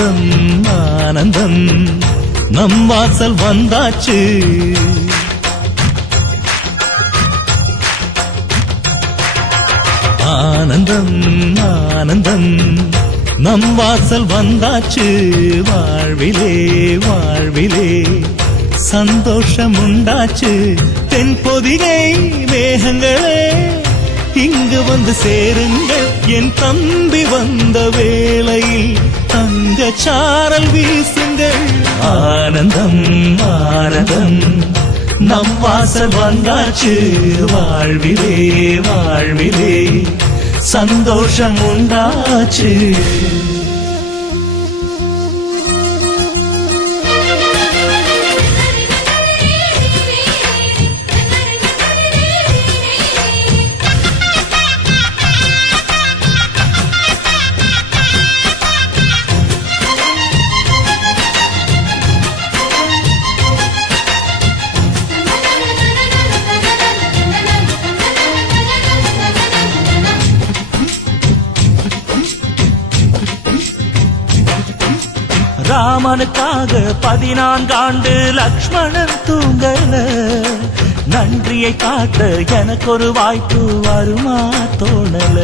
ஆனந்தம் ஆனந்தம் நம் வாசல் வந்தாச்சு. ஆனந்தம் ஆனந்தம் நம் வாசல் வந்தாச்சு. வாழ்விலே வாழ்விலே சந்தோஷம் உண்டாச்சு. தென்பொதிகை மேகங்களே இங்கு வந்து சேருங்கள். என் தம்பி வந்த வேளையில் தங்க சாரல் வீசுங்கள். ஆனந்தம் ஆனந்தம் நம் வாசல் வந்தாச்சு. வாழ்விலே வாழ்விலே சந்தோஷம் உண்டாச்சு. ராமனுக்காக 14 ஆண்டு லக்ஷ்மணன் தூங்கல. நன்றியை காட்ட எனக்கு ஒரு வாய்ப்பு வருமா தோணல.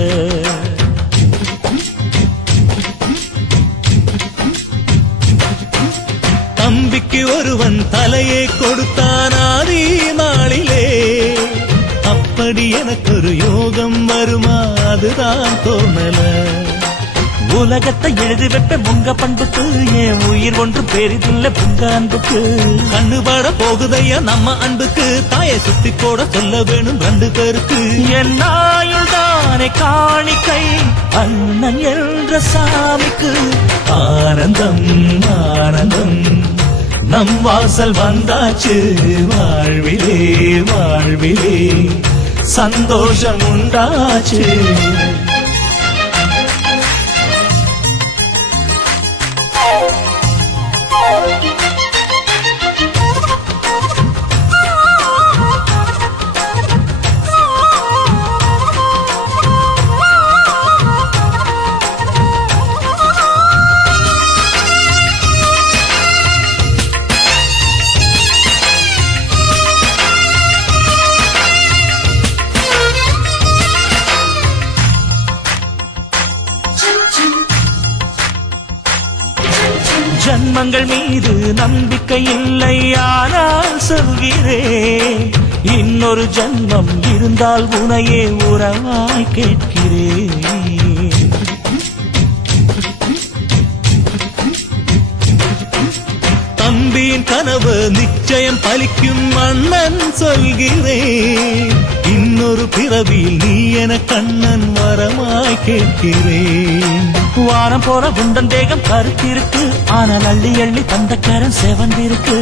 தம்பிக்கு ஒருவன் தலையை கொடுத்தான் ஆதி நாளிலே. அப்படி எனக்கு ஒரு யோகம் வருமா அதுதான் தோணல. உலகத்தை எழுதி வைப்ப முங்க பண்புக்கு என் உயிர் ஒன்று பெரிதில்லை புங்க அன்புக்கு. கண்ணுபட போகுதையா நம்ம அன்புக்கு. தாயை சுத்தி போட சொல்ல வேணும் 2 பேருக்கு. என் ஆயுள் தானே காணிக்கை அண்ணன் என்ற சாமிக்கு. ஆனந்தம் ஆனந்தம் நம் வாசல் வந்தாச்சு. வாழ்விலே வாழ்விலே சந்தோஷம் உண்டாச்சு. ஜன்மங்கள் மீது நம்பிக்கை இல்லை ஆனால் சொல்கிறேன். இன்னொரு ஜன்மம் இருந்தால் உனையே உறவாய் கேட்கிறேன். தம்பியின் கனவு நிச்சயம் பலிக்கும் அண்ணன் சொல்கிறேன். இன்னொரு பிறவியில் நீ என கண்ணன் வரமாய் கேட்கிறேன். வாரம் போற குண்டன் தேகம் கருத்திருக்கு. ஆனால் அள்ளி அள்ளி தந்தக்காரன் செவந்திருக்கு.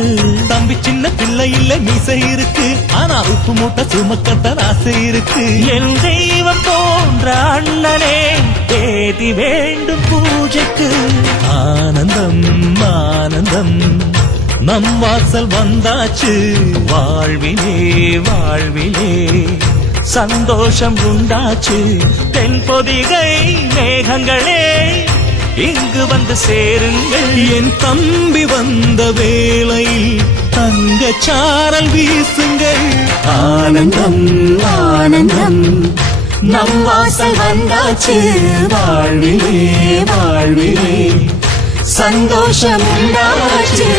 தம்பி சின்ன பிள்ளை இல்லை மீசை இருக்கு. ஆனா உப்பு மூட்டை சுமக்கத்தான் ஆசை இருக்கு. என் தெய்வம் போன்ற அண்ணனே தேதி வேண்டும் பூஜைக்கு. ஆனந்தம் ஆனந்தம் நம் வாசல் வந்தாச்சு. வாழ்விலே வாழ்விலே சந்தோஷம் உண்டாச்சு. தென்பொதிகை மேகங்களே இங்கு வந்து சேருங்கள். என் தம்பி வந்த வேளையில் தங்க சாரல் வீசுங்கள். ஆனந்தம் ஆனந்தம் நம் வாசல் வந்தாச்சு. வாழ்விலே வாழ்விலே சந்தோஷம் உண்டாச்சு.